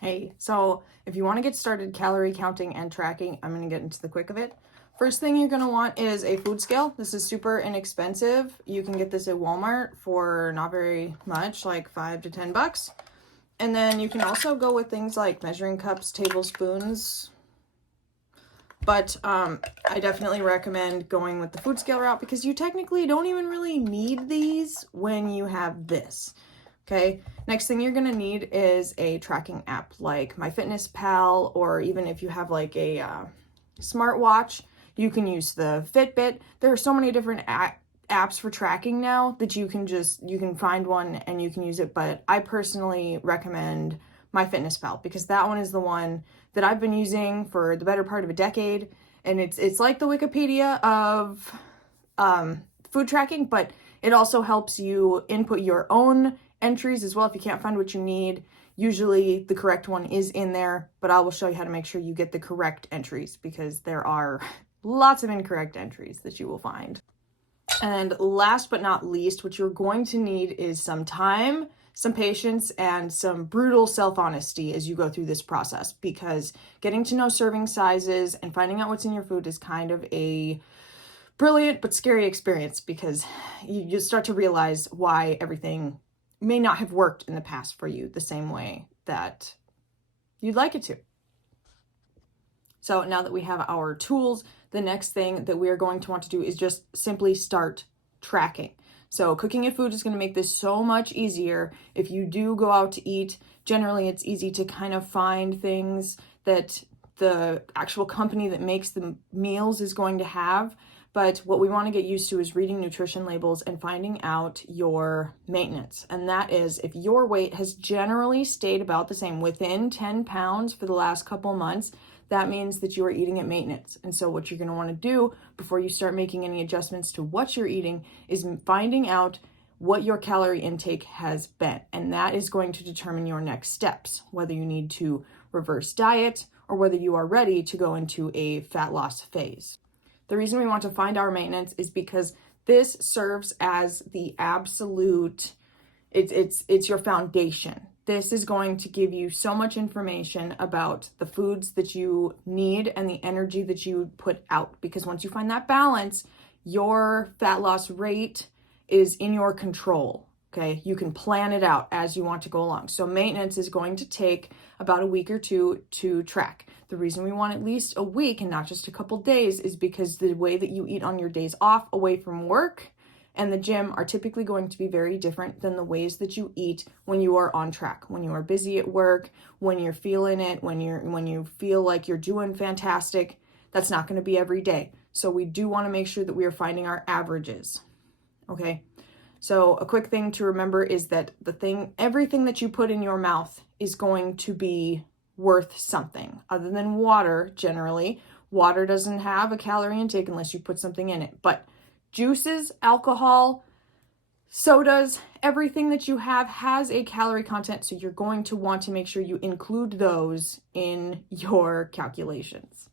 Hey, so if you want to get started calorie counting and tracking, I'm going to get into the quick of it. First thing you're going to want is a food scale. This is super inexpensive. You can get this at Walmart for not very much, like $5 to $10. And then you can also go with things like measuring cups, tablespoons. But I definitely recommend going with the food scale route because you technically don't even really need these when you have this. Okay, next thing you're gonna need is a tracking app like MyFitnessPal, or even if you have like a smartwatch, you can use the Fitbit. There are so many different apps for tracking now that you can find one and you can use it. But I personally recommend MyFitnessPal because that one is the one that I've been using for the better part of a decade, and it's like the Wikipedia of food tracking, but it also helps you input your own entries as well. If you can't find what you need, usually the correct one is in there, but I will show you how to make sure you get the correct entries because there are lots of incorrect entries that you will find. And last but not least, what you're going to need is some time, some patience, and some brutal self-honesty as you go through this process, because getting to know serving sizes and finding out what's in your food is kind of a brilliant but scary experience, because you start to realize why everything may not have worked in the past for you the same way that you'd like it to. So now that we have our tools, the next thing that we are going to want to do is just simply start tracking. So cooking your food is going to make this so much easier. If you do go out to eat, generally it's easy to kind of find things that the actual company that makes the meals is going to have. But what we want to get used to is reading nutrition labels and finding out your maintenance. And that is, if your weight has generally stayed about the same, within 10 pounds for the last couple months, that means that you are eating at maintenance. And so what you're going to want to do before you start making any adjustments to what you're eating is finding out what your calorie intake has been. And that is going to determine your next steps, whether you need to reverse diet or whether you are ready to go into a fat loss phase. The reason we want to find our maintenance is because this serves as the absolute, it's your foundation. This is going to give you so much information about the foods that you need and the energy that you put out. Because once you find that balance, your fat loss rate is in your control. Okay, you can plan it out as you want to go along. So maintenance is going to take about a week or two to track. The reason we want at least a week and not just a couple days is because the way that you eat on your days off away from work and the gym are typically going to be very different than the ways that you eat when you are on track, when you are busy at work, when you're feeling it, when you feel like you're doing fantastic. That's not going to be every day. So we do want to make sure that we are finding our averages. Okay. So a quick thing to remember is that everything that you put in your mouth is going to be worth something other than water. Generally, water doesn't have a calorie intake unless you put something in it. But juices, alcohol, sodas, everything that you have has a calorie content. So you're going to want to make sure you include those in your calculations.